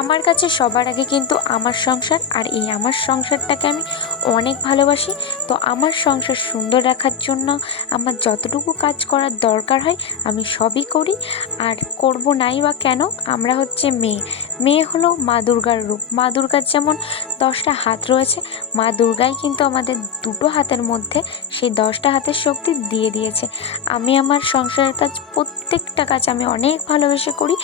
আমার কাছে সবার আগে কিন্তু আমার সংসার আর এই আমার সংসারটাকে আমি অনেক ভালোবাসি। তো আমার সংসার সুন্দর রাখার জন্য আমার যতটুকু কাজ করার দরকার হয় আমি সবই করি। আর করব নাই বা কেন আমরা হচ্ছে মেয়ে। মেয়ে হলো মা দুর্গার রূপ। মা দুর্গার যেমন দশটা হাত রয়েছে, মা দুর্গাই কিন্তু আমাদের দুটো হাতের মধ্যে সেই দশটা হাতের শক্তি দিয়ে দিয়েছে। আমি আমার সংসারের কাজ প্রত্যেকটা কাজ আমি অনেক ভালোবেসে করি।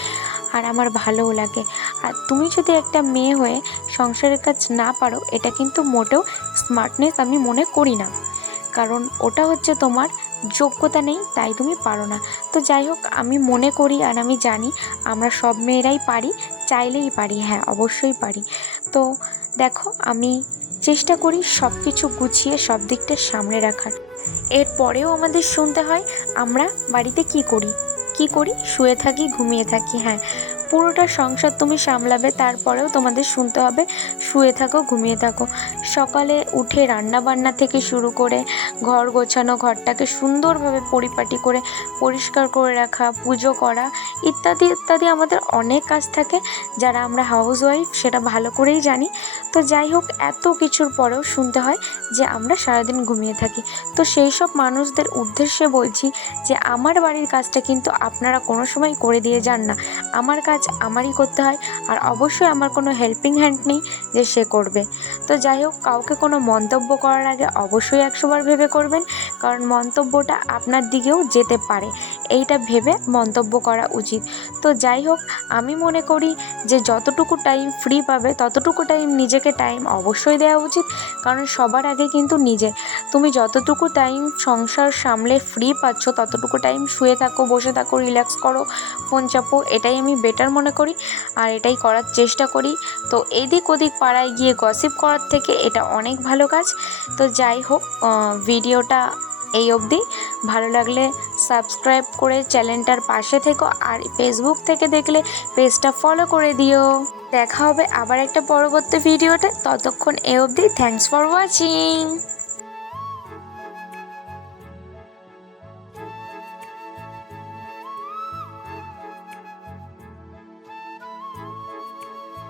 আর আমার ভালোও লাগে। আর তুমি যদি একটা মেয়ে হয়ে সংসারের কাজ না পারো, এটা কিন্তু মোটেও স্মার্টনেস আমি মনে করি না। কারণ ওটা হচ্ছে তোমার যোগ্যতা নেই, তাই তুমি পারো না। তো যাই হোক, আমি মনে করি আর আমি জানি আমরা সব মেয়েরাই পারি, চাইলেই পারি হ্যাঁ অবশ্যই পারি। তো দেখো, আমি চেষ্টা করি সব কিছু গুছিয়ে সব দিকটা সামনে রাখার। এরপরেও আমাদের শুনতে হয়, আমরা বাড়িতে কি করি? কি করি? শুয়ে থাকি ঘুমিয়ে থাকি হ্যাঁ। পুরোটা সংসার তুমি সামলাবে, তারপরেও তোমাদের শুনতে হবে, শুয়ে থাকো, ঘুমিয়ে থাকো। সকালে উঠে রান্না বান্না থেকে শুরু করে ঘর গোছানো, ঘরটাকে সুন্দরভাবে পরিপাটি করে, পরিষ্কার করে রাখা, পুজো করা, ইত্যাদি ইত্যাদি আমাদের অনেক কাজ থাকে, যারা আমরা হাউস ওয়াইফ সেটা ভালো করেই জানি। তো যাই হোক, এত কিছুর পরেও শুনতে হয় যে আমরা সারাদিন ঘুমিয়ে থাকি। তো সেই সব মানুষদের উদ্দেশ্যে বলছি যে, আমার বাড়ির কাজটা কিন্তু আপনারা কোনো সময় করে দিয়ে যান না। আমার কাজ আমারই করতে হয় আর অবশ্যই আমার কোনো হেল্পিং হ্যান্ড নেই যে সে করবে। তো যাই হোক, কাউকে কোনো মন্তব্য করার আগে অবশ্যই একশোবার ভেবে করবেন, কারণ মন্তব্যটা আপনার দিকেও যেতে পারে। এইটা ভেবে মন্তব্য করা উচিত। তো যাই হোক, আমি মনে করি যে যতটুকু টাইম ফ্রি পাবে, ততটুকু টাইম নিজেকে টাইম অবশ্যই দেওয়া উচিত, কারণ সবার আগে কিন্তু নিজে। তুমি যতটুকু টাইম সংসার সামলে ফ্রি পাচ্ছ, ততটুকু টাইম শুয়ে থাকো, বসে থাকো রিল্যাক্স করো ফোন চাপো, এটাই আমি বেটার মনে করি। আর এটাই করার চেষ্টা করি। তো এদিক ওদিক পাড়ায় গিয়ে গসিপ করার থেকে এটা অনেক ভালো কাজ। তো যাই হোক ভিডিওটা এই অবধি। ভালো লাগলে সাবস্ক্রাইব করে চ্যানেলটার পাশে থেকো আর ফেসবুক থেকে দেখলে পেজটা ফলো করে দিও। দেখা হবে আবার একটা পরবর্তী ভিডিওতে ততক্ষণ এ অবধি থ্যাংকস ফর ওয়াচিং